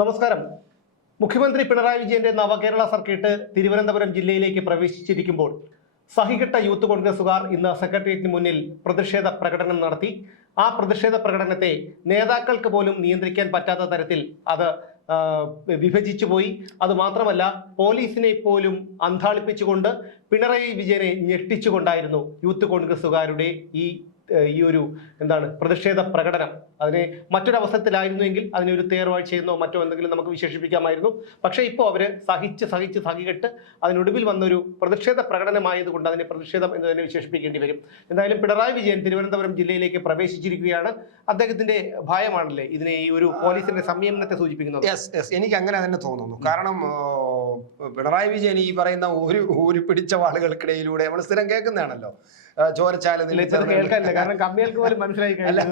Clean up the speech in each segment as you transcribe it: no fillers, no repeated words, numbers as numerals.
നമസ്കാരം. മുഖ്യമന്ത്രി പിണറായി വിജയന്റെ നവകേരള സർക്കിട്ട് തിരുവനന്തപുരം ജില്ലയിലേക്ക് പ്രവേശിച്ചിരിക്കുമ്പോൾ സഹികെട്ട യൂത്ത് കോൺഗ്രസുകാർ ഇന്ന് സെക്രട്ടേറിയറ്റിന് മുന്നിൽ പ്രതിഷേധ പ്രകടനം നടത്തി. ആ പ്രതിഷേധ പ്രകടനത്തെ നേതാക്കൾക്ക് പോലും നിയന്ത്രിക്കാൻ പറ്റാത്ത തരത്തിൽ അത് വിഭജിച്ചു പോയി. അതുമാത്രമല്ല, പോലീസിനെ പോലും അന്ധാളിപ്പിച്ചുകൊണ്ട് പിണറായി വിജയനെ ഞെട്ടിച്ചുകൊണ്ടായിരുന്നു യൂത്ത് കോൺഗ്രസുകാരുടെ ഈ ഒരു പ്രതിഷേധ പ്രകടനം. അതിനെ മറ്റൊരവസരത്തിലായിരുന്നുവെങ്കിൽ അതിനൊരു തേർവാഴ്ചയെന്നോ മറ്റോ എന്തെങ്കിലും നമുക്ക് വിശേഷിപ്പിക്കാമായിരുന്നു. പക്ഷേ ഇപ്പോൾ അവർ സഹികെട്ട് അതിനൊടുവിൽ വന്നൊരു പ്രതിഷേധ പ്രകടനമായതുകൊണ്ട് അതിനെ പ്രതിഷേധം എന്ന് തന്നെ വിശേഷിപ്പിക്കേണ്ടി വരും. എന്തായാലും പിണറായി വിജയൻ തിരുവനന്തപുരം ജില്ലയിലേക്ക് പ്രവേശിച്ചിരിക്കുകയാണ്. അദ്ദേഹത്തിന്റെ ഭയമാണല്ലേ ഇതിനെ ഈ ഒരു പോലീസിന്റെ സംയമനത്തെ സൂചിപ്പിക്കുന്നത്? എനിക്ക് അങ്ങനെ തന്നെ തോന്നുന്നു. കാരണം പിണറായി വിജയൻ ഈ പറയുന്ന ഒരു പിടിച്ച വാളുകൾക്കിടയിലൂടെ നമ്മൾ സ്ഥിരം കേൾക്കുന്നതാണല്ലോ,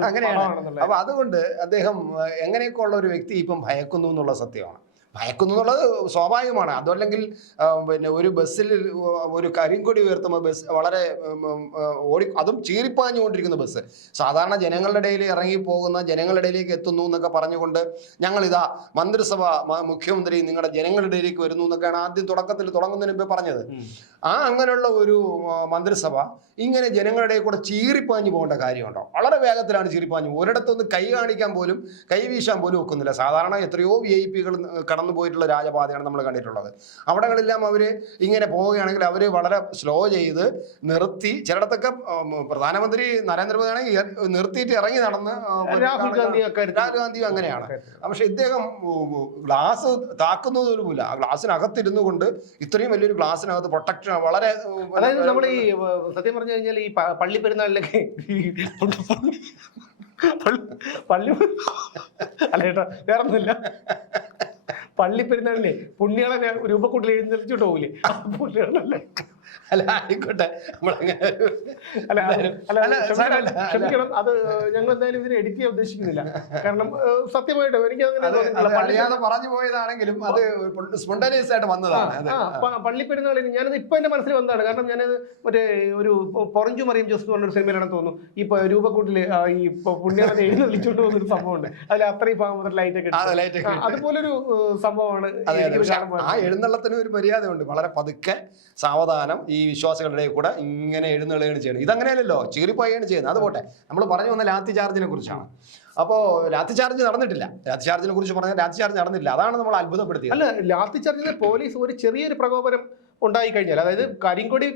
അങ്ങനെയാണ്. അപ്പൊ അതുകൊണ്ട് അദ്ദേഹം എങ്ങനെയൊക്കെ ഉള്ള ഒരു വ്യക്തി ഇപ്പം ഭയക്കുന്നു എന്നുള്ള സത്യമാണ്. ഭയക്കുന്നു എന്നുള്ളത് സ്വാഭാവികമാണ്. അതല്ലെങ്കിൽ ഒരു ബസ്സിൽ ഒരു കരിങ്കൊടി ഉയർത്തുമ്പോൾ ബസ് വളരെ അതും ചീറിപ്പാഞ്ഞുകൊണ്ടിരിക്കുന്ന ബസ് സാധാരണ ജനങ്ങളുടെ ഇടയിൽ ഇറങ്ങിപ്പോകുന്ന ജനങ്ങളുടെ ഇടയിലേക്ക് എത്തുന്നു എന്നൊക്കെ പറഞ്ഞുകൊണ്ട് ഞങ്ങളിതാ മന്ത്രിസഭ മുഖ്യമന്ത്രി നിങ്ങളുടെ ജനങ്ങളുടെ ഇടയിലേക്ക് വരുന്നു എന്നൊക്കെയാണ് ആദ്യം തുടങ്ങുന്നതിന് മുമ്പേ പറഞ്ഞത്. അങ്ങനെയുള്ള ഒരു മന്ത്രിസഭ ഇങ്ങനെ ജനങ്ങളുടെ കൂടെ ചീറിപ്പാഞ്ഞു പോകേണ്ട കാര്യമുണ്ടോ? വളരെ വേഗത്തിലാണ് ചീറിപ്പാഞ്ഞു. ഒരിടത്തൊന്ന് കൈ കാണിക്കാൻ പോലും, കൈ വീശാൻ പോലും ഒക്കുന്നില്ല. സാധാരണ എത്രയോ VIP കടന്നു പോയിട്ടുള്ള രാജപാതയാണ് നമ്മൾ കണ്ടിട്ടുള്ളത്. അവിടങ്ങളെല്ലാം അവർ ഇങ്ങനെ പോവുകയാണെങ്കിൽ അവർ വളരെ സ്ലോ ചെയ്ത് നിർത്തി, ചിലയിടത്തൊക്കെ പ്രധാനമന്ത്രി നരേന്ദ്രമോദി ആണെങ്കിൽ നിർത്തിയിട്ട് ഇറങ്ങി നടന്ന്, രാഹുൽ ഗാന്ധിയും അങ്ങനെയാണ്. പക്ഷെ ഇദ്ദേഹം ഗ്ലാസ് താക്കുന്നത് പോലുമില്ല. ആ ഗ്ലാസിനകത്തിരുന്നു കൊണ്ട് ഇത്രയും വലിയൊരു ഗ്ലാസിനകത്ത് പ്രൊട്ടക്ഷൻ വളരെ, അതായത് നമ്മൾ ഈ സത്യം പറഞ്ഞു കഴിഞ്ഞാൽ ഈ പള്ളി പെരുന്നാളിലൊക്കെ അല്ലേട്ടാ വേറൊന്നുമില്ല, പള്ളി പെരുന്നാളിലെ പുണ്യാളെ രൂപക്കൂട്ടിൽ എഴുന്നേൽച്ചിട്ട് പോകില്ലേ, പുണ്യാളല്ലേ? അല്ല ആയിക്കോട്ടെ, ക്ഷമിക്കണം, അത് ഞങ്ങൾ എന്തായാലും ഇതിനെ എഡിറ്റ് ചെയ്യാൻ ഉദ്ദേശിക്കുന്നില്ല. കാരണം സത്യമായിട്ടും എനിക്ക് പറഞ്ഞു പോയതാണെങ്കിലും അത് സ്പോണ്ടേനിയസ് ആയിട്ട് വന്നതാണ്. പള്ളി പെരുന്നാളിന് ഞാനത് ഇപ്പൊ എന്റെ മനസ്സിൽ വന്നതാണ്. കാരണം ഞാനത് മറ്റേ ഒരു പൊറഞ്ചു മറിയം ജോസ് എന്ന് പറഞ്ഞൊരു സിനിമയിലാണെന്ന് തോന്നുന്നു. ഇപ്പൊ രൂപക്കൂട്ടില് ഈ പുണ്യാളെ എഴുന്നള്ളിച്ചോണ്ട് പോകുന്നൊരു സംഭവമുണ്ട്. അതിൽ അത്രയും ഭാഗം മുതൽ ലൈറ്റൊക്കെ അതുപോലൊരു സംഭവമാണ്. ആ എഴുന്നള്ളത്തിന് ഒരു മര്യാദയുണ്ട്. വളരെ പതുക്കെ സാവധാനം ഈ വിശ്വാസികളുടെ കൂടെ ഇങ്ങനെ എഴുന്നള്ളുകയാണ് ചെയ്യുന്നത്. ഇതങ്ങനെയല്ലല്ലോ, ചീറിപ്പായാണ് ചെയ്യുന്നത്. അതുപോട്ടെ, നമ്മൾ പറഞ്ഞു വന്ന ലാത്തി ചാർജിനെ കുറിച്ചാണ്. അപ്പോൾ ലാത്തി ചാർജ് നടന്നിട്ടില്ല. ലാത്തി ചാർജിനെ കുറിച്ച് പറഞ്ഞാൽ ലാത്തി ചാർജ് നടന്നില്ല. അതാണ് നമ്മൾ അത്ഭുതപ്പെടുത്തിയത്. അല്ല, ലാത്തി ചാർജിന് പോലീസ് ഒരു ചെറിയൊരു പ്രകോപനം ഉണ്ടായി കഴിഞ്ഞാൽ, അതായത് കരിങ്കൊടി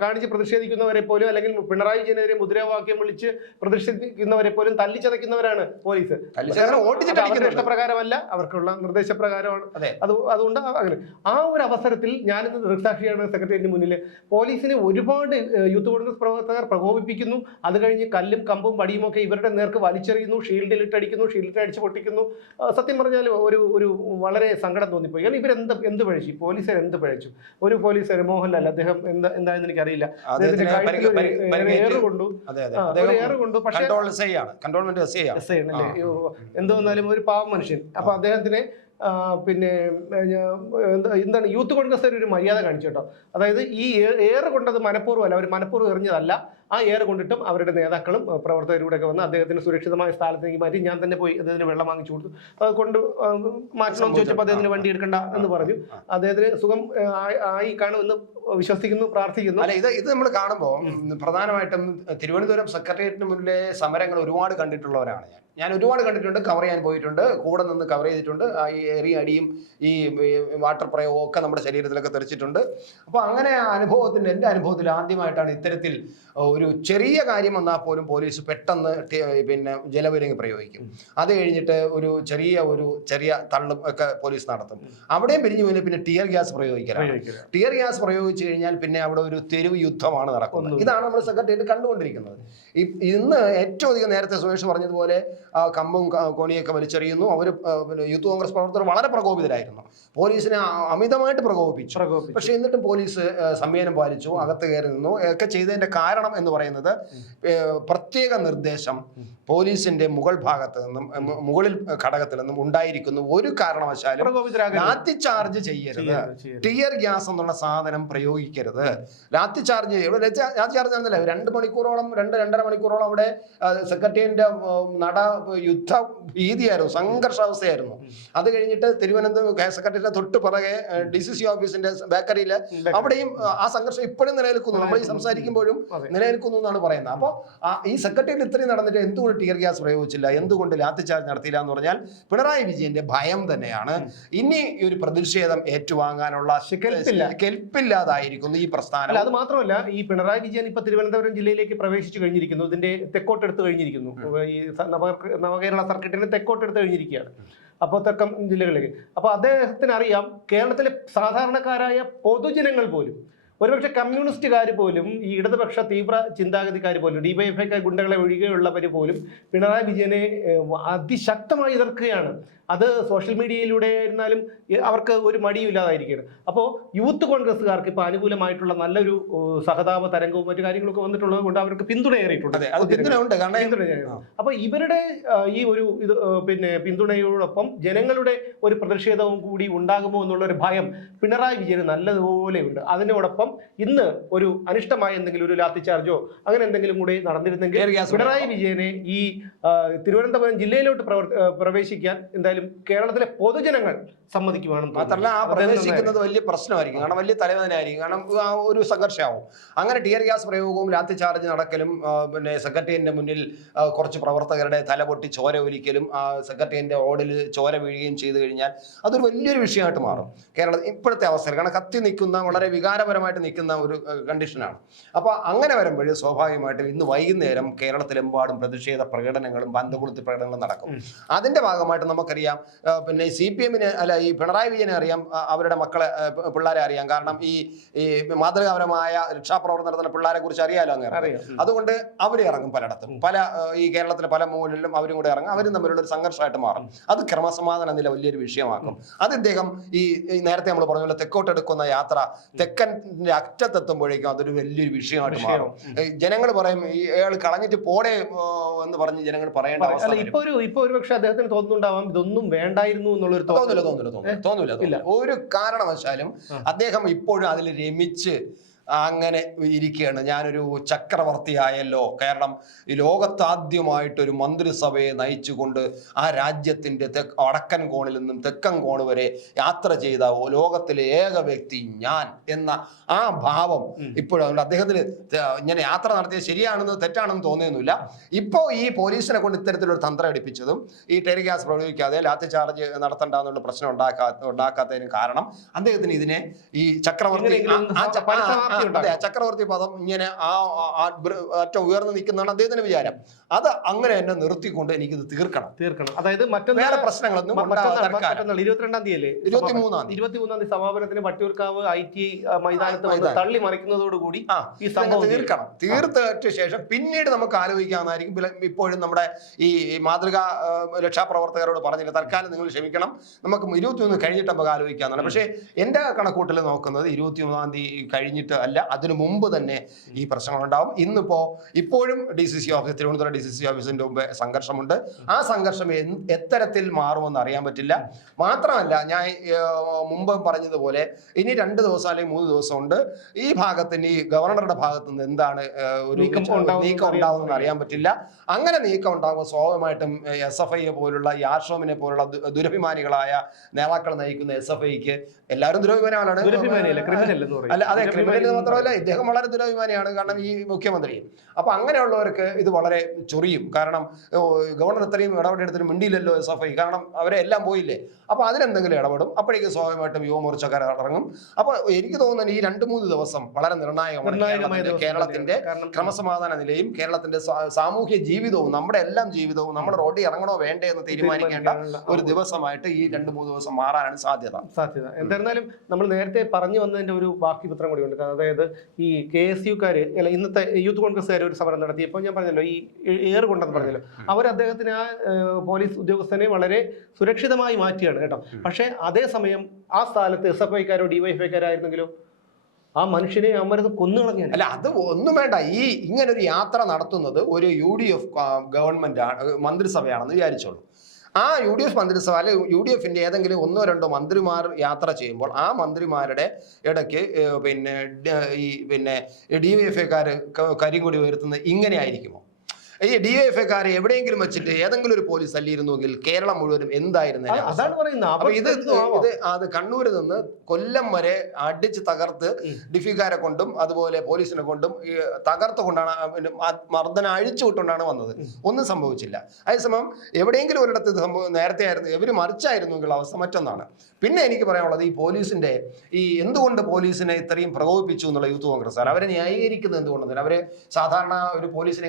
കാണിച്ച് പ്രതിഷേധിക്കുന്നവരെ പോലും അല്ലെങ്കിൽ പിണറായി വിജയനെതിരെ മുദ്രാവാക്യം വിളിച്ച് പ്രതിഷേധിക്കുന്നവരെ പോലും തല്ലിച്ചതയ്ക്കുന്നവരാണ് പോലീസ്. അവരുടെ ഇഷ്ടപ്രകാരമല്ല, അവർക്കുള്ള നിർദ്ദേശപ്രകാരമാണ്. അതുകൊണ്ട് അങ്ങനെ ആ ഒരു അവസരത്തിൽ ഞാനിന്ന് ദൃക്സാക്ഷിയാണ് സെക്രട്ടേറിയറ്റിന് മുന്നിൽ. പോലീസിനെ ഒരുപാട് യൂത്ത് കോൺഗ്രസ് പ്രവർത്തകർ പ്രകോപിപ്പിക്കുന്നു. അത് കഴിഞ്ഞ് കല്ലും കമ്പും വടിയും ഒക്കെ ഇവരുടെ നേർക്ക് വലിച്ചെറിയുന്നു, ഷീൽഡിലിട്ടടിക്കുന്നു, ഷീൽഡിലടിച്ച് പൊട്ടിക്കുന്നു. സത്യം പറഞ്ഞാൽ ഒരു വളരെ സങ്കടം തോന്നിപ്പോയി. കാരണം ഇവരെന്ത് പഴിച്ചു, പോലീസുകാർ എന്ത് പഴിച്ചു? ഒരു പോലീസുകാർ മോഹൻലാൽ, അദ്ദേഹം എന്തായെന്ന് എനിക്കറിയില്ല, എന്തോ വന്നാലും ഒരു പാവം മനുഷ്യൻ. അപ്പൊ അദ്ദേഹത്തിനെ പിന്നെ എന്താണ് യൂത്ത് കോൺഗ്രസ് ഒരു മര്യാദ കാണിച്ചു കേട്ടോ. അതായത് ഈ ഏറ് കൊണ്ടത് മനഃപൂർവ്വമല്ല, അവർ മനഃപൂർവ്വം എറിഞ്ഞതല്ല. ആ ഏറ് കൊണ്ടിട്ടും അവരുടെ നേതാക്കളും പ്രവർത്തകരൂടെയൊക്കെ വന്ന് അദ്ദേഹത്തിന് സുരക്ഷിതമായ സ്ഥലത്തേക്ക് മാറ്റി. ഞാൻ തന്നെ പോയി അദ്ദേഹത്തിന് വെള്ളം വാങ്ങിച്ചു കൊടുത്തു. അത് കൊണ്ട് മാറ്റണമെന്ന് ചോദിച്ചപ്പോൾ അദ്ദേഹത്തിന് വണ്ടി എടുക്കണ്ട എന്ന് പറഞ്ഞു. അദ്ദേഹത്തിന് സുഖം ആയി കാണുമെന്ന് വിശ്വസിക്കുന്നു, പ്രാർത്ഥിക്കുന്നു. അല്ല, ഇത് നമ്മൾ കാണുമ്പോൾ പ്രധാനമായിട്ടും തിരുവനന്തപുരം സെക്രട്ടേറിയറ്റിന് മുന്നിലെ സമരങ്ങൾ ഒരുപാട് കണ്ടിട്ടുള്ളവരാണ്. ഞാൻ ഒരുപാട് കണ്ടിട്ടുണ്ട്, കവർ ചെയ്യാൻ പോയിട്ടുണ്ട്, കൂടെ നിന്ന് കവർ ചെയ്തിട്ടുണ്ട്. ഈ അടിയും ഈ വാട്ടർ പ്രയോഗവും ഒക്കെ നമ്മുടെ ശരീരത്തിലൊക്കെ തെറിച്ചിട്ടുണ്ട്. അപ്പോൾ അങ്ങനെ എൻ്റെ അനുഭവത്തിൽ ആദ്യമായിട്ടാണ് ഇത്തരത്തിൽ ഒരു ചെറിയ കാര്യം വന്നാൽ പോലും പോലീസ് പെട്ടെന്ന് ജലപീരങ്കി പ്രയോഗിക്കും. അത് കഴിഞ്ഞിട്ട് ഒരു ചെറിയ തള്ളും ഒക്കെ പോലീസ് നടത്തും. അവിടെയും പിരിഞ്ഞു പോയി പിന്നെ ടിയർ ഗ്യാസ് പ്രയോഗിക്കലാണ്. ടിയർ ഗ്യാസ് പ്രയോഗിച്ചു കഴിഞ്ഞാൽ പിന്നെ അവിടെ ഒരു തെരുവ് യുദ്ധമാണ് നടക്കുന്നത്. ഇതാണ് നമ്മൾ സെക്രട്ടേറിയറ്റ് കണ്ടുകൊണ്ടിരിക്കുന്നത്. ഇന്ന് ഏറ്റവും അധികം നേരത്തെ സുരേഷ് പറഞ്ഞതുപോലെ കമ്പും കോണിയൊക്കെ വലിച്ചെറിയുന്നു. അവർ യൂത്ത് കോൺഗ്രസ് പ്രവർത്തകർ വളരെ പ്രകോപിതരായിരുന്നു. പോലീസിനെ അമിതമായിട്ട് പ്രകോപിപ്പിച്ചു. പക്ഷെ എന്നിട്ടും പോലീസ് സംയമനം പാലിച്ചു, അകത്ത് കയറി നിന്നു. ഒക്കെ ചെയ്തതിന്റെ കാരണം എന്ന് പറയുന്നത് പ്രത്യേക നിർദ്ദേശം പോലീസിന്റെ മുകളിൽ ഘടകത്തിൽ നിന്നും ഉണ്ടായിരിക്കുന്നു. ഒരു കാരണവശാലും ലാത്തി ചാർജ് ചെയ്യരുത്, ടിയർ ഗ്യാസ് എന്നുള്ള സാധനം പ്രയോഗിക്കരുത്. ലാത്തി ചാർജ് നടന്നില്ല. 2 മണിക്കൂറോളം 2-2.5 മണിക്കൂറോളം അവിടെ സെക്രട്ടേറിയറ്റിന്റെ നട യുദ്ധ ഭീതിയായിരുന്നു, സംഘർഷാവസ്ഥയായിരുന്നു. അത് കഴിഞ്ഞിട്ട് തിരുവനന്തപുരം സെക്രട്ടേറിയറ്റിന്റെ തൊട്ട് പുറകെ DCC ഓഫീസിന്റെ ബേക്കറിയിൽ അവിടെയും ആ സംഘർഷം ഇപ്പോഴും നിലനിൽക്കുന്നു. നമ്മൾ ഈ സംസാരിക്കുമ്പോഴും നിലനിൽക്കുന്നു എന്നാണ് പറയുന്നത്. അപ്പോൾ ഈ സെക്രട്ടേറിയറ്റ് ഇത്രയും നടന്നിട്ട് എന്തുകൊണ്ട് ടിയർ ഗ്യാസ് പ്രയോഗിച്ചില്ല, എന്തുകൊണ്ട് ലാത്തി ചാർജ് നടത്തിയില്ല എന്ന് പറഞ്ഞാൽ പിണറായി വിജയന്റെ ഭയം തന്നെയാണ്. ഇനി ഒരു പ്രതിഷേധം ഏറ്റുവാങ്ങാനുള്ള കെൽപ്പില്ലാതായിരിക്കുന്നു ഈ പ്രസ്ഥാനം. അത് മാത്രമല്ല, ഈ പിണറായി വിജയൻ ഇപ്പൊ തിരുവനന്തപുരം ജില്ലയിലേക്ക് പ്രവേശിച്ചു കഴിഞ്ഞിരിക്കുന്നു. ഇതിന്റെ തെക്കോട്ടെടുത്ത് കഴിഞ്ഞിരിക്കുന്നു. ഈ നവകേരള സർക്കിട്ടിന്റെ തെക്കോട്ടെടുത്ത് കഴിഞ്ഞിരിക്കുകയാണ്. അപ്പോൾ തെക്കൻ ജില്ലകളിലേക്ക്. അപ്പോൾ അദ്ദേഹത്തിന് അറിയാം, കേരളത്തിലെ സാധാരണക്കാരായ പൊതുജനങ്ങൾ പോലും, ഒരുപക്ഷെ കമ്മ്യൂണിസ്റ്റുകാർ പോലും, ഈ ഇടതുപക്ഷ തീവ്ര ചിന്താഗതിക്കാർ പോലും, ഡിവൈഎഫ്ഐക്കാർ ഗുണ്ടകളെ ഒഴികെയുള്ളവർ പോലും പിണറായി വിജയനെ അതിശക്തമായി എതിർക്കുകയാണ്. അത് സോഷ്യൽ മീഡിയയിലൂടെ ആയിരുന്നാലും അവർക്ക് ഒരു മടിയും ഇല്ലാതായിരിക്കുകയാണ്. അപ്പോൾ യൂത്ത് കോൺഗ്രസ്സുകാർക്ക് ഇപ്പോൾ അനുകൂലമായിട്ടുള്ള നല്ലൊരു സഹതാപ തരംഗവും മറ്റു കാര്യങ്ങളൊക്കെ വന്നിട്ടുള്ളത് കൊണ്ട് അവർക്ക് പിന്തുണയേറിയിട്ടുണ്ട്. അപ്പോൾ ഇവരുടെ ഈ ഒരു പിന്തുണയോടൊപ്പം ജനങ്ങളുടെ ഒരു പ്രതിഷേധവും കൂടി ഉണ്ടാകുമോ എന്നുള്ളൊരു ഭയം പിണറായി വിജയന് നല്ലതുപോലെ ഉണ്ട്. അതിനോടൊപ്പം ഇന്ന് ഒരു അനിഷ്ടമായ എന്തെങ്കിലും ഒരു ലാത്തി ചാർജോ അങ്ങനെ എന്തെങ്കിലും കൂടി നടന്നിരുന്നെങ്കിൽ പിണറായി വിജയനെ ഈ തിരുവനന്തപുരം ജില്ലയിലോട്ട് പ്രവേശിക്കാൻ എന്തായാലും കേരളത്തിലെ പൊതുജനങ്ങൾ സമ്മതിക്കുവാണ്. മാത്രമല്ല ആ പ്രവേശിക്കുന്നത് വലിയ പ്രശ്നമായിരിക്കും, കാരണം വലിയ തലവേദനയായിരിക്കും, കാരണം ഒരു സംഘർഷമാവും. അങ്ങനെ ടിയർ ഗ്യാസ് പ്രയോഗവും ലാത്തി ചാർജ് നടക്കലും പിന്നെ സെക്രട്ടേറിയറ്റിന്റെ മുന്നിൽ കുറച്ച് പ്രവർത്തകരുടെ തല പൊട്ടി ചോര ഒലിക്കലും സെക്രട്ടേറിയറ്റിന്റെ റോഡിൽ ചോര വീഴുകയും ചെയ്തു കഴിഞ്ഞാൽ അതൊരു വലിയൊരു വിഷയമായിട്ട് മാറും കേരളത്തിൽ ഇപ്പോഴത്തെ അവസ്ഥയിൽ. കാരണം കത്തി നിൽക്കുന്ന, വളരെ വികാരപരമായിട്ട് നിൽക്കുന്ന ഒരു കണ്ടീഷനാണ്. അപ്പോൾ അങ്ങനെ വരുമ്പോൾ സ്വാഭാവികമായിട്ടും ഇന്ന് വൈകുന്നേരം കേരളത്തിലെമ്പാടും പ്രതിഷേധ പ്രകടനങ്ങളും ബന്ധകൊളുത്തി പ്രകടനങ്ങളും നടക്കും. അതിന്റെ ഭാഗമായിട്ട് നമുക്കറിയാം, പിന്നെ CPM-ന് അല്ല, ഈ പിണറായി വിജയനെ അറിയാം, അവരുടെ മക്കളെ പിള്ളേരെ അറിയാം. കാരണം ഈ മാതൃകാപരമായ രക്ഷാപ്രവർത്തനം നടത്തുന്ന പിള്ളേരെ കുറിച്ച് അറിയാലോ അങ്ങനെ. അതുകൊണ്ട് അവർ ഇറങ്ങും പലയിടത്തും, ഈ കേരളത്തിലെ പല മൂലകളിലും അവരും കൂടെ ഇറങ്ങും. അവരും തമ്മിലുള്ള ഒരു സംഘർഷമായിട്ട് മാറും. അത് ക്രമസമാധാന നില വലിയൊരു വിഷയമാക്കും. അത് ഇദ്ദേഹം ഈ നേരത്തെ നമ്മൾ പറഞ്ഞ പോലെ തെക്കോട്ടെടുക്കുന്ന യാത്ര തെക്കൻ്റെ അറ്റത്തെത്തുമ്പോഴേക്കും അതൊരു വലിയൊരു വിഷയമായിട്ട് മാറും. ജനങ്ങൾ പറയും ഇയാൾ കളഞ്ഞിട്ട് പോടെ എന്ന് പറഞ്ഞ് ജനങ്ങൾ പറയേണ്ട അവസ്ഥ. ഇപ്പൊ ഒരു പക്ഷെ അദ്ദേഹത്തിന് തോന്നുന്നുണ്ടാവാം ഇതൊന്നും വേണ്ടായിരുന്നു എന്നുള്ളൊരു തോന്നില്ല. ഒരു കാരണവശാലും അദ്ദേഹം ഇപ്പോഴും അതിൽ രമിച്ച് അങ്ങനെ ഇരിക്കുകയാണ്. ഞാനൊരു ചക്രവർത്തിയായല്ലോ, കാരണം ഈ ലോകത്താദ്യമായിട്ടൊരു മന്ത്രിസഭയെ നയിച്ചുകൊണ്ട് ആ രാജ്യത്തിൻ്റെ വടക്കൻ കോണിൽ നിന്നും തെക്കൻ കോണ് വരെ യാത്ര ചെയ്ത ലോകത്തിലെ ഏക വ്യക്തി ഞാൻ എന്ന ആ ഭാവം ഇപ്പോഴും അദ്ദേഹത്തിന് ഇങ്ങനെ യാത്ര നടത്തിയത് ശരിയാണെന്ന് തെറ്റാണെന്ന് തോന്നിയൊന്നുമില്ല. ഇപ്പോൾ ഈ പോലീസിനെ കൊണ്ട് ഇത്തരത്തിലൊരു തന്ത്രം എടുപ്പിച്ചതും ഈ ടിയർ ഗ്യാസ് പ്രയോഗിക്കാതെ ലാത്തി ചാർജ് നടത്തണ്ടെന്നുള്ള പ്രശ്നം ഉണ്ടാക്കാത്തതിന് കാരണം അദ്ദേഹത്തിന് ഇതിനെ ഈ ചക്രവർത്തി ചക്രവർത്തി പദം ഇങ്ങനെ അറ്റ ഉയർന്നു നിൽക്കുന്നതാണ് അദ്ദേഹത്തിന്റെ വിചാരം. അത് അങ്ങനെ തന്നെ നിർത്തിക്കൊണ്ട് എനിക്കിത് തീർക്കണം. അതായത് വേറെ പ്രശ്നങ്ങളൊന്നും 22-ാം തീയതി 23-ാം തീയതി സമാപനത്തിന് വട്ടിയൂർക്കാവ് IT മൈതാനത്ത് തള്ളി മറിക്കുന്നതോടുകൂടി ഈ സംഭവം തീർക്കണം. തീർത്തിട്ട് ശേഷം പിന്നീട് നമുക്ക് ആലോചിക്കാവുന്നതായിരിക്കും. ഇപ്പോഴും നമ്മുടെ ഈ മാതൃകാ രക്ഷാപ്രവർത്തകരോട് പറഞ്ഞില്ല, തൽക്കാലം നിങ്ങൾ ക്ഷമിക്കണം, നമുക്ക് 21 കഴിഞ്ഞിട്ട് നമുക്ക് ആലോചിക്കാവുന്നതാണ്. പക്ഷേ എൻ്റെ കണക്കൂട്ടൽ നോക്കുന്നത് 23-ാം തീയതി കഴിഞ്ഞിട്ട് അല്ല, അതിനു മുമ്പ് തന്നെ ഈ പ്രശ്നങ്ങളുണ്ടാവും. ഇപ്പോഴും തിരുവനന്തപുരം DCC ഓഫീസിന്റെ മുമ്പ് സംഘർഷമുണ്ട്. ആ സംഘർഷം എത്തരത്തിൽ മാറുമെന്ന് അറിയാൻ പറ്റില്ല. മാത്രമല്ല, ഞാൻ മുമ്പ് പറഞ്ഞതുപോലെ ഇനി 2 ദിവസം അല്ലെങ്കിൽ 3 ദിവസം ഉണ്ട്. ഈ ഭാഗത്തിന് ഈ ഗവർണറുടെ ഭാഗത്തു നിന്ന് എന്താണ് ഒരു നീക്കം ഉണ്ടാവുമെന്ന് അറിയാൻ പറ്റില്ല. അങ്ങനെ നീക്കം ഉണ്ടാകുമ്പോൾ സ്വാഭാവികമായിട്ടും SFI പോലുള്ള ഈ ആർഷോമിനെ പോലുള്ള ദുരഭിമാനികളായ നേതാക്കൾ നയിക്കുന്ന SFIക്ക് എല്ലാവരും ദുരഭിമാനികളാണ്. അല്ല, അതെ, ക്രിമിനൽ മാത്രമല്ല, ഇദ്ദേഹം വളരെ ദുരഭിമാനിയാണ്, കാരണം ഈ മുഖ്യമന്ത്രി. അപ്പൊ അങ്ങനെയുള്ളവർക്ക് ഇത് വളരെ ചൊറിയും. കാരണം ഗവർണർ ഇത്രയും ഇടപെട്ടെടുത്തിട്ട് മിണ്ടിയില്ലല്ലോ SFI, കാരണം അവരെ എല്ലാം പോയില്ലേ. അപ്പൊ അതിലെന്തെങ്കിലും ഇടപെടും. അപ്പോഴേക്കും സ്വാഭാവികമായിട്ടും യുവമോർച്ചക്കാർ ഇറങ്ങും. അപ്പൊ എനിക്ക് തോന്നുന്നത് ഈ 2-3 ദിവസം വളരെ നിർണായകമാണ്. കേരളത്തിന്റെ ക്രമസമാധാന നിലയും കേരളത്തിന്റെ സാമൂഹ്യ ജീവിതവും നമ്മുടെ എല്ലാം ജീവിതവും നമ്മൾ റോഡിൽ ഇറങ്ങണോ വേണ്ടേ എന്ന് തീരുമാനിക്കേണ്ട ഒരു ദിവസമായിട്ട് ഈ 2-3 ദിവസം മാറാനാണ് സാധ്യത. എന്തായിരുന്നാലും നമ്മൾ നേരത്തെ പറഞ്ഞു വന്നതിന്റെ ഒരു ബാക്കി പത്രം കൂടി ഉണ്ട്. അതായത് ഈ KSUക്കാര് അല്ല, ഇന്നത്തെ യൂത്ത് കോൺഗ്രസ്സുകാർ ഒരു സമരം നടത്തിയപ്പോൾ ഞാൻ പറഞ്ഞല്ലോ, ഈ ഏറുകൊണ്ടെന്ന് പറഞ്ഞല്ലോ, അവർ അദ്ദേഹത്തിന് ആ പോലീസ് ഉദ്യോഗസ്ഥനെ വളരെ സുരക്ഷിതമായി മാറ്റിയാണ് കേട്ടോ. പക്ഷേ അതേസമയം ആ സ്ഥലത്ത് SFIക്കാരോ DYFIക്കാരായിരുന്നെങ്കിലോ ആ മനുഷ്യനെ അമരത് കൊന്നുകളഞ്ഞാൽ. അല്ല, അത് ഒന്നും വേണ്ട. ഇങ്ങനൊരു യാത്ര നടത്തുന്നത് ഒരു UDF ഗവൺമെന്റ് മന്ത്രിസഭയാണെന്ന് വിചാരിച്ചോളൂ. ആ UDF മന്ത്രിസഭ അല്ലെ UDFന്റെ ഏതെങ്കിലും 1-2 മന്ത്രിമാർ യാത്ര ചെയ്യുമ്പോൾ ആ മന്ത്രിമാരുടെ ഇടയ്ക്ക് പിന്നെ DYFIക്കാർ കരിങ്കൊടി ഉയർത്തുന്നത് ഇങ്ങനെ ആയിരിക്കുമോ? ഈ DYFIക്കാരെ എവിടെയെങ്കിലും വെച്ചിട്ട് ഏതെങ്കിലും ഒരു പോലീസ് തല്ലിയിരുന്നുവെങ്കിൽ കേരളം മുഴുവനും എന്തായിരുന്നു? അപ്പൊ അത് കണ്ണൂരിൽ നിന്ന് കൊല്ലം വരെ അടിച്ച് തകർത്ത് ഡിഫിക്കാരെ കൊണ്ടും അതുപോലെ പോലീസിനെ കൊണ്ടും തകർത്തുകൊണ്ടാണ് മർദ്ദനം അഴിച്ചുവിട്ടുകൊണ്ടാണ് വന്നത്. ഒന്നും സംഭവിച്ചില്ല. അതേസമയം എവിടെയെങ്കിലും ഒരിടത്ത് നേരത്തെ ആയിരുന്നു ഇവർ മറിച്ചായിരുന്നെങ്കിൽ അവസ്ഥ മറ്റൊന്നാണ്. പിന്നെ എനിക്ക് പറയാനുള്ളത് ഈ പോലീസിന്റെ എന്തുകൊണ്ട് പോലീസിനെ ഇത്രയും പ്രകോപിപ്പിച്ചു എന്നുള്ള യൂത്ത് കോൺഗ്രസ്സുകാർ അവരെ ന്യായീകരിക്കുന്നത് എന്തുകൊണ്ടെന്ന് അവര് സാധാരണ ഒരു പോലീസിനെ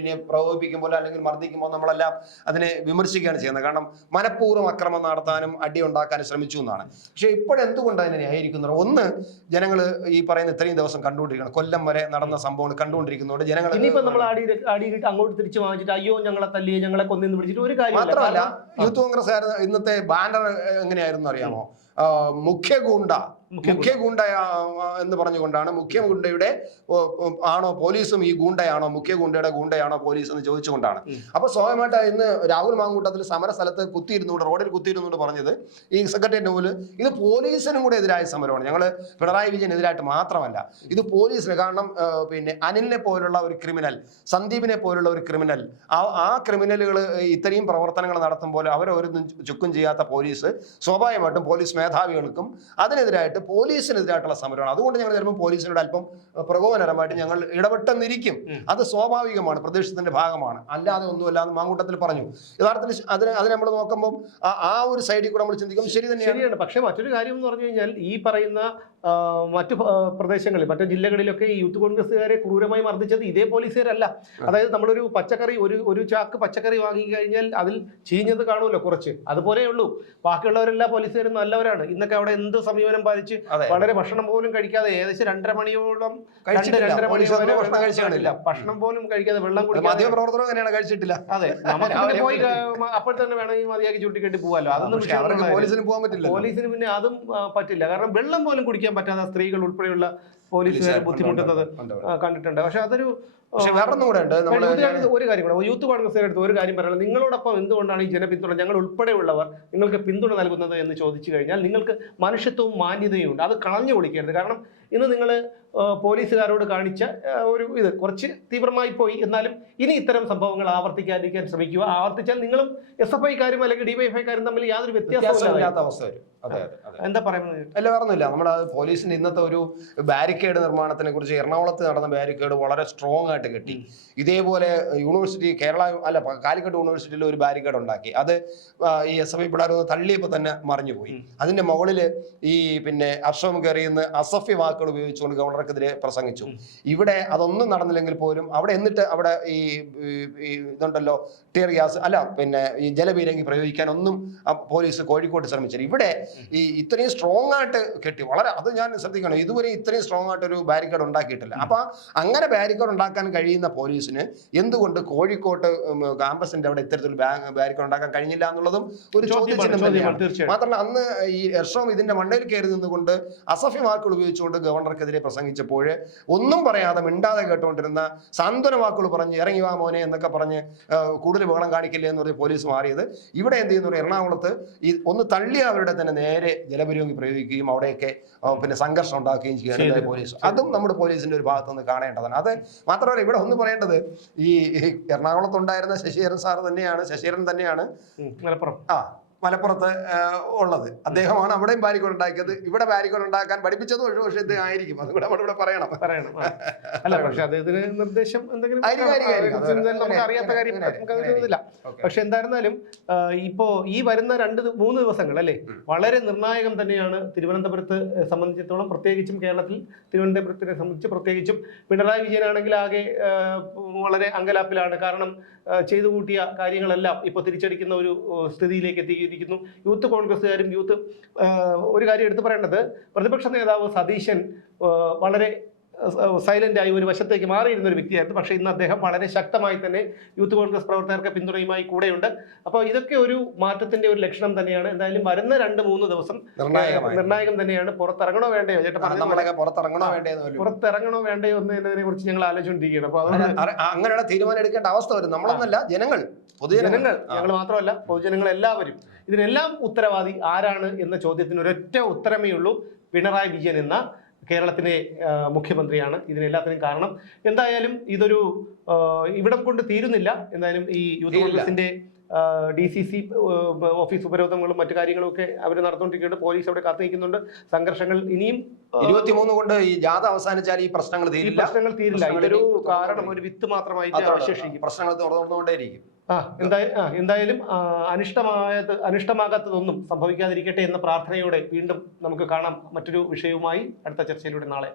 എങ്ങനെ പ്രകോപിപ്പിക്കുമ്പോൾ അല്ലെങ്കിൽ മർദ്ദിക്കുമ്പോൾ നമ്മളെല്ലാം അതിനെ വിമർശിക്കുകയാണ് ചെയ്യുന്നത്. കാരണം മനഃപൂർവ്വം അക്രമം നടത്താനും അടി ഉണ്ടാക്കാനും ശ്രമിച്ചു എന്നാണ്. പക്ഷെ ഇപ്പോഴെന്തുകൊണ്ട് അതിനെ ന്യായീകരിക്കുന്നത്? ഒന്ന്, ജനങ്ങൾ ഈ പറയുന്ന ഇത്രയും ദിവസം കണ്ടുകൊണ്ടിരിക്കണം, കൊല്ലം വരെ നടന്ന സംഭവങ്ങൾ കണ്ടുകൊണ്ടിരിക്കുന്നതുകൊണ്ട് ജനങ്ങൾ അങ്ങോട്ട് തിരിച്ചു വാങ്ങിച്ചിട്ട് അയ്യോ ഞങ്ങളെ തല്ലി ഞങ്ങളെ കൊന്നു പിടിച്ചിട്ട് ഒരു കാര്യം മാത്രമല്ല, യൂത്ത് കോൺഗ്രസ്സുകാർ ഇന്നത്തെ ബാനർ എങ്ങനെയായിരുന്നു അറിയാമോ? മുഖ്യ ഗുണ്ട എന്ന് പറഞ്ഞുകൊണ്ടാണ് മുഖ്യ ഗുണ്ടയുടെ ആണോ പോലീസും ഈ ഗുണ്ടയാണോ മുഖ്യ ഗുണ്ടയുടെ ഗുണ്ടയാണോ പോലീസ് എന്ന് ചോദിച്ചുകൊണ്ടാണ്. അപ്പൊ സ്വാഭാവികമായിട്ട് ഇന്ന് രാഹുൽ മാങ്കൂട്ടത്തിൽ സമര സ്ഥലത്ത് കുത്തിയിരുന്നുകൊണ്ട് റോഡിൽ കുത്തിയിരുന്നുകൊണ്ട് പറഞ്ഞത് ഈ സെക്രട്ടേറിയറ്റ് മുമ്പിൽ ഇത് പോലീസിനും കൂടെ എതിരായ സമരമാണ്. ഞങ്ങൾ പിണറായി വിജയനെതിരായിട്ട് മാത്രമല്ല, ഇത് പോലീസിന്. കാരണം അനിലിനെ പോലുള്ള ഒരു ക്രിമിനൽ, സന്ദീപിനെ പോലുള്ള ഒരു ക്രിമിനൽ, ആ ക്രിമിനലുകൾ ഇത്രയും പ്രവർത്തനങ്ങൾ നടത്തുമ്പോൾ അവരൊന്നും ചുക്കും ചെയ്യാത്ത പോലീസ് സ്വാഭാവികമായിട്ടും പോലീസ് മേധാവികൾക്കും അതിനെതിരായിട്ട് പോലീസിനെതിരായിട്ടുള്ള സമരമാണ്. അതുകൊണ്ട് ഞങ്ങൾ ചിലപ്പോൾ പോലീസിനോട് അല്പം പ്രകോപനപരമായിട്ട് ഞങ്ങൾ ഇടപെട്ടെന്നിരിക്കും. അത് സ്വാഭാവികമാണ്, പ്രദേശത്തിന്റെ ഭാഗമാണ്, അല്ലാതെ ഒന്നുമല്ല എന്ന് മാങ്കൂട്ടത്തിൽ പറഞ്ഞു. യഥാർത്ഥത്തിൽ അതിനെ നമ്മൾ നോക്കുമ്പോൾ ആ ഒരു സൈഡിൽ കൂടെ നമ്മൾ ചിന്തിക്കും ശരി തന്നെയാണ്. പക്ഷേ മറ്റൊരു കാര്യം എന്ന് പറഞ്ഞു കഴിഞ്ഞാൽ ഈ പറയുന്ന മറ്റു പ്രദേശങ്ങളിൽ മറ്റു ജില്ലകളിലൊക്കെ ഈ യൂത്ത് കോൺഗ്രസ്സുകാരെ ക്രൂരമായി മർദ്ദിച്ചത് ഇതേ പോലീസുകാരല്ല. അതായത് നമ്മളൊരു പച്ചക്കറി ഒരു ചാക്ക് പച്ചക്കറി വാങ്ങി കഴിഞ്ഞാൽ അതിൽ ചീഞ്ഞത് കാണുമല്ലോ കുറച്ച്, അതുപോലെ ഉള്ളൂ. ബാക്കിയുള്ളവരെല്ലാ പോലീസുകാരും നല്ലവരാണ്. ഇന്നൊക്കെ അവിടെ എന്ത് സമീപനം പാലിച്ച് വളരെ ഭക്ഷണം പോലും കഴിക്കാതെ ഏകദേശം 2.5 മണിയോളം ഭക്ഷണം പോലും കഴിക്കാതെ വെള്ളം കുടിക്കാതെ കഴിച്ചിട്ടില്ല. അതെ, നമുക്ക് പോയി അപ്പോൾ തന്നെ വേണമെങ്കിൽ മതിയാക്കി ചുട്ടിക്കെട്ടി പോവാലോ. അതൊന്നും പോലീസിന് പോകാൻ പറ്റില്ല. പോലീസിന് പിന്നെ അതും പറ്റില്ല. കാരണം വെള്ളം പോലും കുടിക്കാൻ പറ്റാത്ത സ്ത്രീകൾ ഉൾപ്പെടെയുള്ള പോലീസുകാർ ബുദ്ധിമുട്ടുന്നത് കണ്ടിട്ടുണ്ട്. പക്ഷെ അതൊരു ഒരു കാര്യം കൂടെ യൂത്ത് കോൺഗ്രസ് എടുത്ത് ഒരു കാര്യം പറയുന്നത്, നിങ്ങളോടൊപ്പം എന്തുകൊണ്ടാണ് ഈ ജനപിന്തുണ ഞങ്ങൾ ഉൾപ്പെടെയുള്ളവർ നിങ്ങൾക്ക് പിന്തുണ നൽകുന്നത് എന്ന് ചോദിച്ചു കഴിഞ്ഞാൽ നിങ്ങൾക്ക് മനുഷ്യത്വവും മാന്യതയും ഉണ്ട്. അത് കളഞ്ഞു കൊടുക്കരുത്. കാരണം ഇന്ന് നിങ്ങൾ പോലീസുകാരോട് കാണിച്ച ഒരു കുറച്ച് തീവ്രമായി പോയി. എന്നാലും ഇനി ഇത്തരം സംഭവങ്ങൾ ആവർത്തിക്കാതിരിക്കാൻ ശ്രമിക്കുക. ആവർത്തിച്ചാൽ നിങ്ങളും SFIക്കാരും അല്ലെങ്കിൽ DYFIക്കാരും തമ്മിൽ യാതൊരു വ്യത്യാസമില്ലാത്ത അവസ്ഥ വരും. എന്താ പറയുന്നത്? അല്ല, പറഞ്ഞില്ല. നമ്മുടെ പോലീസിന്റെ ഇന്നത്തെ ഒരു ബാരിക്കേഡ് നിർമ്മാണത്തിനെ കുറിച്ച് എറണാകുളത്ത് നടന്ന ബാരിക്കേഡ് വളരെ സ്ട്രോങ് ആയിട്ട് കെട്ടി. ഇതേപോലെ യൂണിവേഴ്സിറ്റി കാലിക്കറ്റ് യൂണിവേഴ്സിറ്റിയിൽ ഒരു ബാരിക്കേഡ് ഉണ്ടാക്കി. അത് ഈ SFI പിള്ളേർ തള്ളിയപ്പോൾ തന്നെ മറിഞ്ഞു പോയി. അതിന്റെ മുകളിൽ ഈ അർഷവും കയറിയെന്ന് അസഫ്യ വാക്കുകൾ ഉപയോഗിച്ചുകൊണ്ട് ഗവർണർക്കെതിരെ പ്രസംഗിച്ചു. ഇവിടെ അതൊന്നും നടന്നില്ലെങ്കിൽ പോലും അവിടെ എന്നിട്ട് അവിടെ ഈ ഇതുണ്ടല്ലോ ടിയർ ഗ്യാസ് ഈ ജലപീരങ്കി പ്രയോഗിക്കാൻ ഒന്നും പോലീസ് കോഴിക്കോട്ട് ശ്രമിച്ചില്ല. ഇവിടെ ഈ ഇത്രയും സ്ട്രോങ് ആയിട്ട് കെട്ടി അത് ഞാൻ ശ്രദ്ധിക്കണം, ഇതുവരെ ഇത്രയും സ്ട്രോങ് ആയിട്ട് ഒരു ബാരിക്കേഡ് ഉണ്ടാക്കിയിട്ടില്ല. അപ്പൊ അങ്ങനെ ബാരിക്കേഡ് ഉണ്ടാക്കാൻ കഴിയുന്ന പോലീസിന് എന്തുകൊണ്ട് കോഴിക്കോട്ട് ക്യാമ്പസിന്റെ അവിടെ ഇത്തരത്തിൽ ബാരിക്കേഡ് ഉണ്ടാക്കാൻ കഴിഞ്ഞില്ല എന്നുള്ളതും ഒരു ചോദ്യചിഹ്നം തന്നെയാണ്. മാത്രമല്ല, അന്ന് ഈ എർഷവും ഇതിന്റെ മണ്ടയിൽ കയറി നിന്നുകൊണ്ട് അസഫ്യ വാക്കുകൾ ഉപയോഗിച്ചുകൊണ്ട് ഗവർണർക്കെതിരെ പ്രസംഗിച്ചപ്പോൾ ഒന്നും പറയാതെ മിണ്ടാതെ കേട്ടുകൊണ്ടിരുന്ന സാന്ത്വന വാക്കുകൾ പറഞ്ഞ് ഇറങ്ങി വാ മോനെ എന്നൊക്കെ പറഞ്ഞ് കൂടുതൽ ബഹളം കാണിക്കില്ലേ എന്ന് പറഞ്ഞ് പോലീസ് മാറിയത്. ഇവിടെ എന്ത് ചെയ്യുന്നു, എറണാകുളത്ത് ഒന്ന് തള്ളി അവരുടെ തന്നെ നേരെ ജലപരിയോഗി പ്രയോഗിക്കുകയും അവിടെയൊക്കെ സംഘർഷം ഉണ്ടാക്കുകയും ചെയ്യുകയാണ് പോലീസ്. അതും നമ്മുടെ പോലീസിന്റെ ഒരു ഭാഗത്ത് നിന്ന് കാണേണ്ടതാണ്. അത് മാത്രമല്ല, ഇവിടെ ഒന്ന് പറയേണ്ടത് ഈ എറണാകുളത്തുണ്ടായിരുന്ന ശശീരൻ തന്നെയാണ് മലപ്പുറത്ത് ഉള്ളത്. അദ്ദേഹമാണ് അവിടെയും ബാരിക്കേഡ് ഉണ്ടാക്കിയത്. ഇവിടെ ബാരിക്കേഡ് ഉണ്ടാക്കാൻ പഠിപ്പിച്ചത് ഒരു വർഷത്തെ ആയിരിക്കും. അത് കൂടെ ഇവിടെ പറയണം. അല്ല, പക്ഷെ അദ്ദേഹത്തിന് നിർദ്ദേശം എന്തെങ്കിലും അറിയാത്ത കാര്യം. പക്ഷെ എന്തായിരുന്നാലും ഇപ്പോ ഈ വരുന്ന 2-3 ദിവസങ്ങൾ അല്ലേ വളരെ നിർണായകം തന്നെയാണ് തിരുവനന്തപുരത്ത് സംബന്ധിച്ചിടത്തോളം. പ്രത്യേകിച്ചും കേരളത്തിൽ തിരുവനന്തപുരത്തിനെ സംബന്ധിച്ച് പ്രത്യേകിച്ചും പിണറായി വിജയനാണെങ്കിൽ ആകെ വളരെ അങ്കലാപ്പിലാണ്. കാരണം ചെയ്തു കൂട്ടിയ കാര്യങ്ങളെല്ലാം ഇപ്പോൾ തിരിച്ചടിക്കുന്ന ഒരു സ്ഥിതിയിലേക്ക് എത്തിയിരിക്കുന്നു. യൂത്ത് കോൺഗ്രസ്സുകാരും ഒരു കാര്യം എടുത്തു പറയേണ്ടത്, പ്രതിപക്ഷ നേതാവ് സതീശൻ വളരെ സൈലന്റ് ആയി ഒരു വശത്തേക്ക് മാറിയിരുന്ന ഒരു വ്യക്തിയായിരുന്നു. പക്ഷേ ഇന്ന് അദ്ദേഹം വളരെ ശക്തമായി തന്നെ യൂത്ത് കോൺഗ്രസ് പ്രവർത്തകർക്ക് പിന്തുണയുമായി കൂടെയുണ്ട്. അപ്പോൾ ഇതൊക്കെ ഒരു മാറ്റത്തിന്റെ ഒരു ലക്ഷണം തന്നെയാണ്. എന്തായാലും വരുന്ന 2-3 ദിവസം നിർണായകം തന്നെയാണ്. പുറത്തിറങ്ങണോ വേണ്ടയോ ചേട്ടാ, പുറത്തിറങ്ങണോ വേണ്ടയോ എന്നതിനെ കുറിച്ച് ഞങ്ങൾ ആലോചിച്ചുകൊണ്ടിരിക്കുകയാണ്. അപ്പോൾ അതുകൊണ്ട് അങ്ങനെയുള്ള തീരുമാനം എടുക്കേണ്ട അവസ്ഥ വരും. നമ്മളൊന്നല്ല, പൊതുജനങ്ങൾ, ഞങ്ങൾ മാത്രമല്ല പൊതുജനങ്ങൾ എല്ലാവരും. ഇതിനെല്ലാം ഉത്തരവാദി ആരാണ് എന്ന ചോദ്യത്തിന് ഒരൊറ്റ ഉത്തരമേ ഉള്ളൂ: പിണറായി വിജയൻ എന്ന കേരളത്തിലെ മുഖ്യമന്ത്രിയാണ് ഇതിനെല്ലാത്തിനും കാരണം. എന്തായാലും ഇതൊരു ഇവിടം കൊണ്ട് തീരുന്നില്ല. എന്തായാലും ഈ യൂത്ത് കോൺഗ്രസിന്റെ DCC ഓഫീസ് ഉപരോധങ്ങളും മറ്റു കാര്യങ്ങളും ഒക്കെ അവർ നടന്നുകൊണ്ടിരിക്കുന്നുണ്ട്. പോലീസ് അവിടെ കാത്തിരിക്കുന്നുണ്ട്. സംഘർഷങ്ങൾ ഇനിയും 23 കൊണ്ട് ഈ ജാഥ അവസാനിച്ചാൽ ഈ പ്രശ്നങ്ങൾ തീരില്ല. ഇതൊരു കാരണം, ഒരു വിത്ത് മാത്രമായിട്ട് അവശേഷിക്കും. പ്രശ്നങ്ങൾ തുടർന്നുകൊണ്ടേയിരിക്കും. എന്തായാലും അനിഷ്ടമാകാത്തതൊന്നും സംഭവിക്കാതിരിക്കട്ടെ എന്ന പ്രാർത്ഥനയോടെ വീണ്ടും നമുക്ക് കാണാം മറ്റൊരു വിഷയവുമായി അടുത്ത ചർച്ചയിലൂടെ നാളെ.